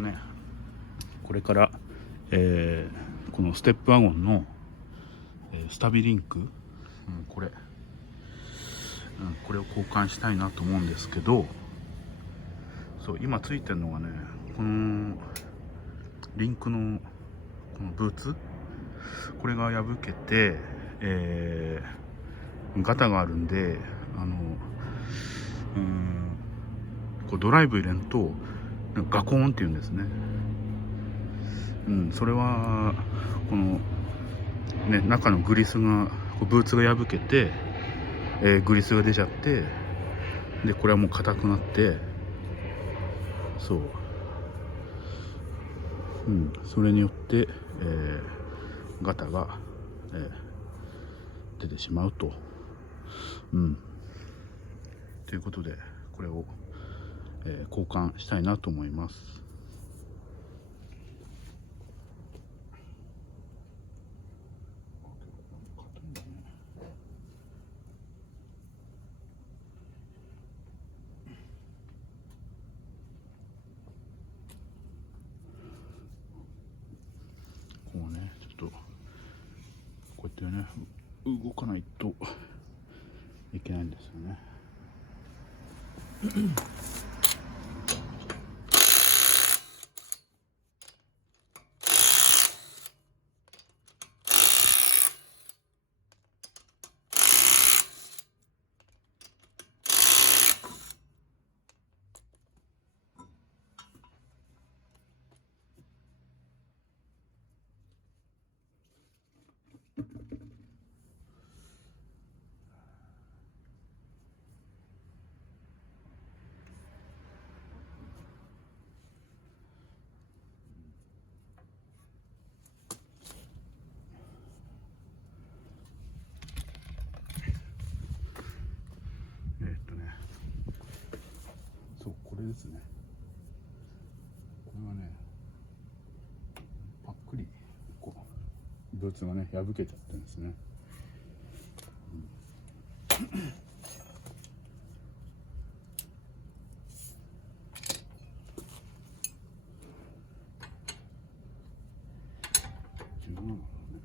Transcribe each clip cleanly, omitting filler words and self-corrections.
ねこれから、このステップワゴンの、スタビリンク、これを交換したいなと思うんですけど、そう今ついてるのがね、このリンクのこのブーツ、これが破けて、ガタがあるんで、こうドライブ入れんとガコーンって言うんですね。それはこのね、中のグリスがブーツが破けて、グリスが出ちゃって、でこれはもう硬くなって、そう、それによって、ガタが、出てしまうと、ということでこれを、交換したいなと思います。こうね、ちょっとこうやってね動かないといけないんですよね。そうこれですね。これがねパックリこうブーツがね破けちゃってるんですね。自分なんだろうね。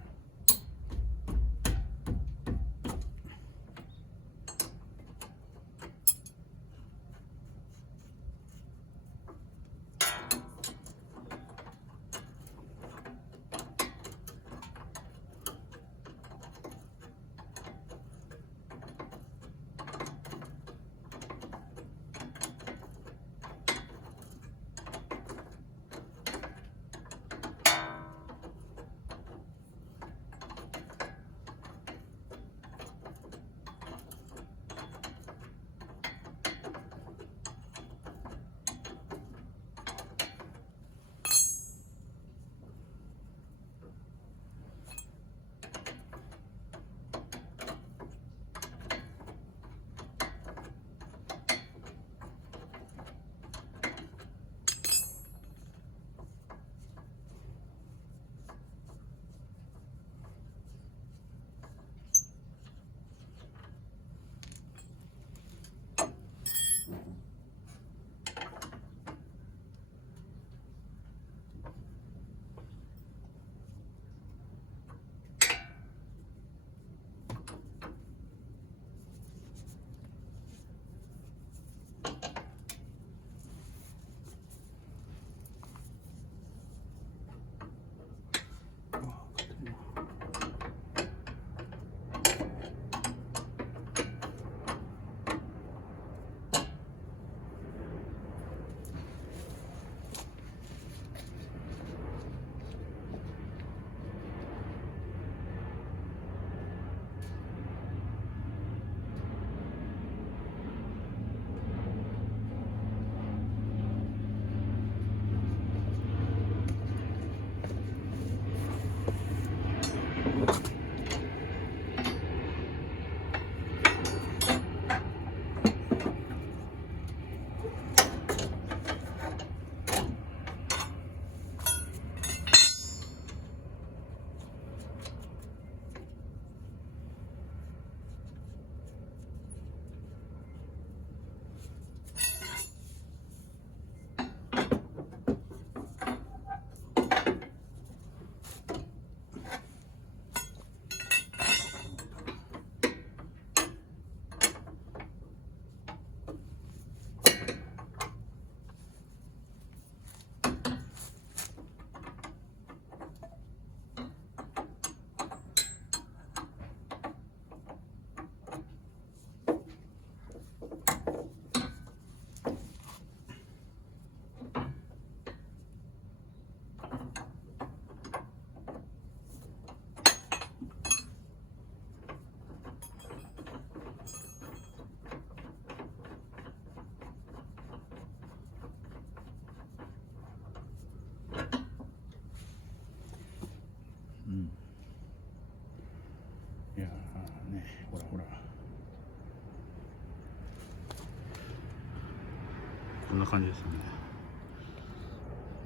感じですね。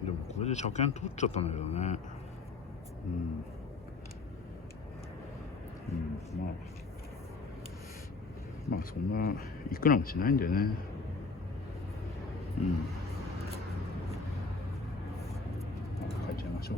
でもこれで車検取っちゃったんだけどね。まあそんないくらもしないんだよね。帰っちゃいましょう。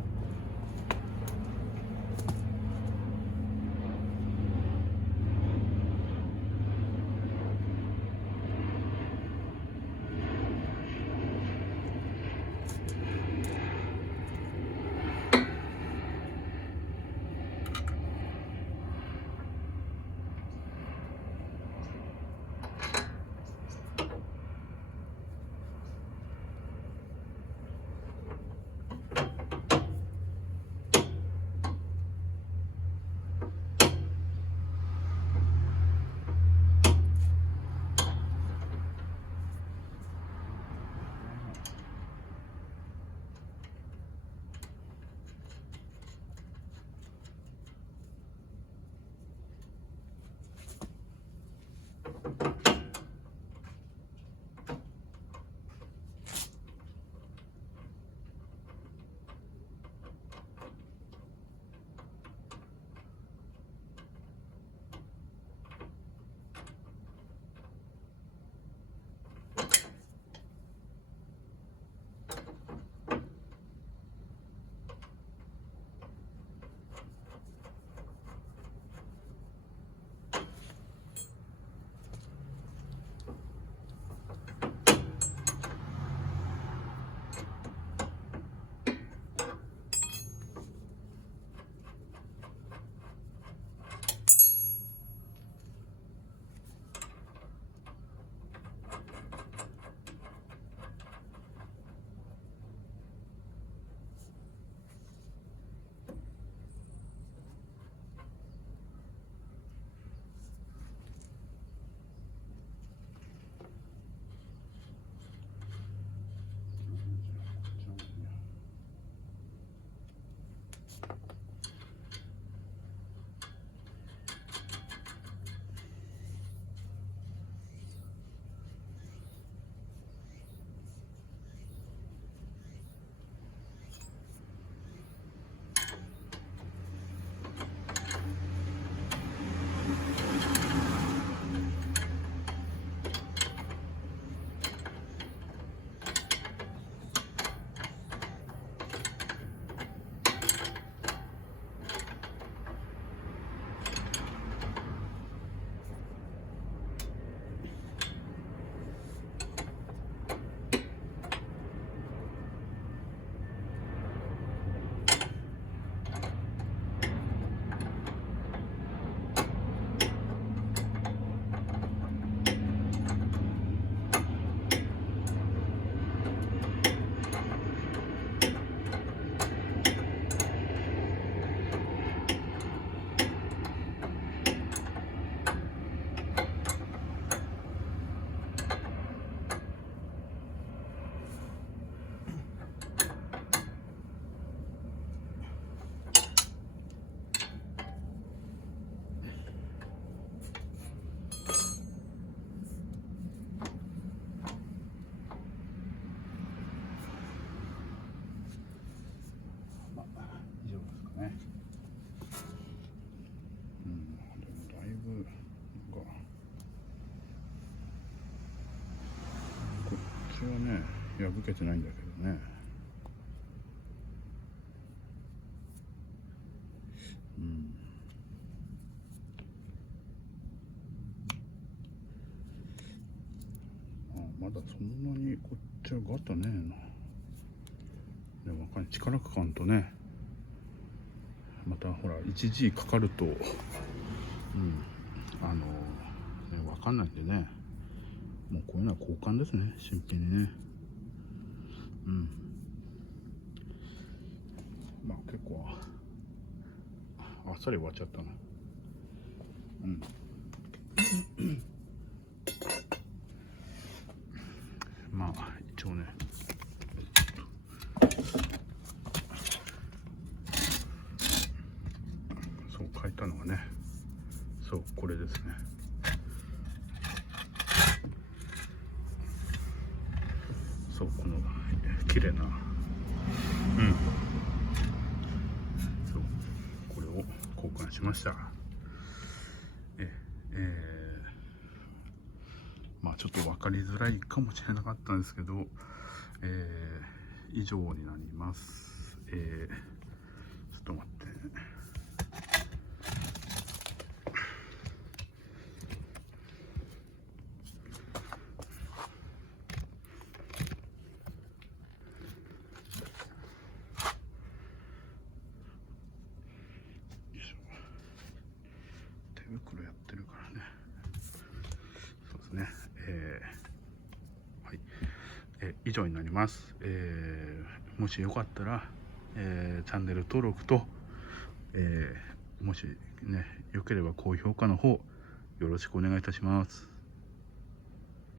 はね破けてないんだけどね。まだそんなにこっちはガタねえな。でもわかんない、力かかんとね、またほら 1G かかるとわかんないんでね、もうこういうのは交換ですね、新品にね。まあ結構あっさり終わっちゃったな。まあ一応ね、そう書いたのはね、そうこれですね。の綺麗な、そう、これを交換しました。まあちょっと分かりづらいかもしれなかったんですけど、以上になります。ちょっと待ってね。手袋やってるからね。そうですね。はい。以上になります。もしよかったら、チャンネル登録と、もしね、良ければ高評価の方よろしくお願いいたします。